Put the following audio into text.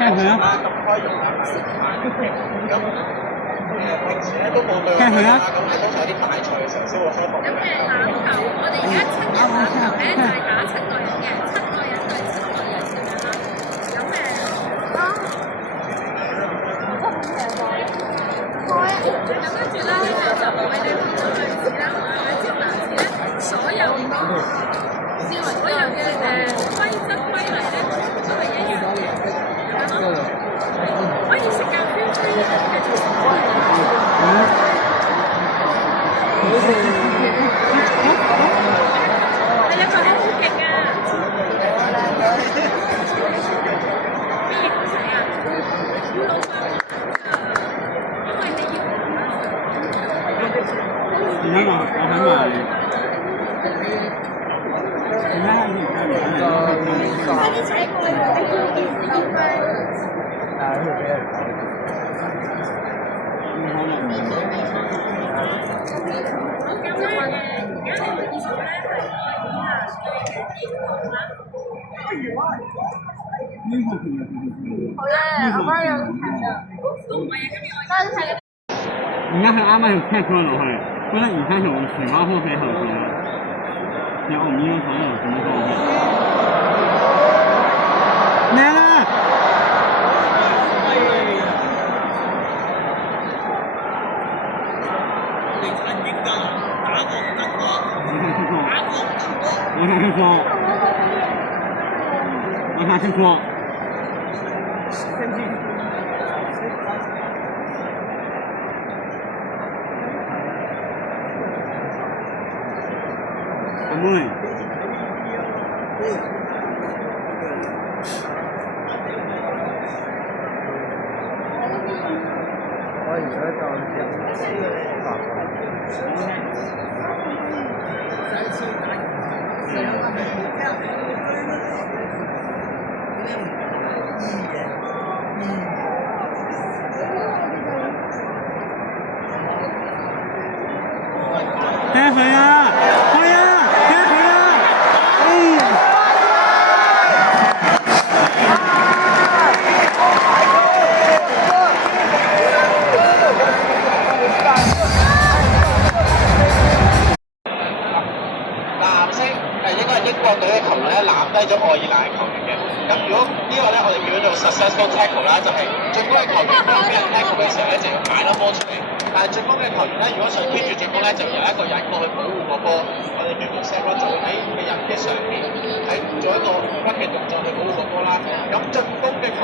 聽佢啊！咁開容量係咁平時咧都冇對聽佢啊！咁係通常啲大賽嘅時候先會開放。咁欖球，我哋而家7人欖球咧就係打7個人嘅，7個人對7個人咁樣啦。咁咁跟住咧就為你分咗女子啦，或者男子咧，所有嘅規則規例咧都係一樣嘅，咁樣咯。可以食咖啡嘅，繼續食。係啊，佢好好勁啊！咩嘢好食啊？要老闆因為你要而家我喺埋，而家喺快啲踩過去，你要好咧，我幫你用睇啊。而家係啱啱要 check 咗落去，覺得而家用全包科技後邊啊，有我唔應該講又點講嘅？咩啦？我睇清楚。阿妹。我而家就聽佢啊！去啊！聽佢啊！藍色應該係英國隊嘅球員咧攬低咗愛爾蘭嘅球員嘅。咁如果呢個咧我哋叫做 successful tackle 啦，就係進攻嘅球員當俾人 tackle 嘅時候咧，就要擺粒波出嚟。但係進攻嘅球員咧，如果想 keep 住進攻咧，就有一個人過去保護個波。我哋叫做 set 就會喺個人嘅上面，喺做一個屈嘅動作去保護個波啦。咁進攻嘅球員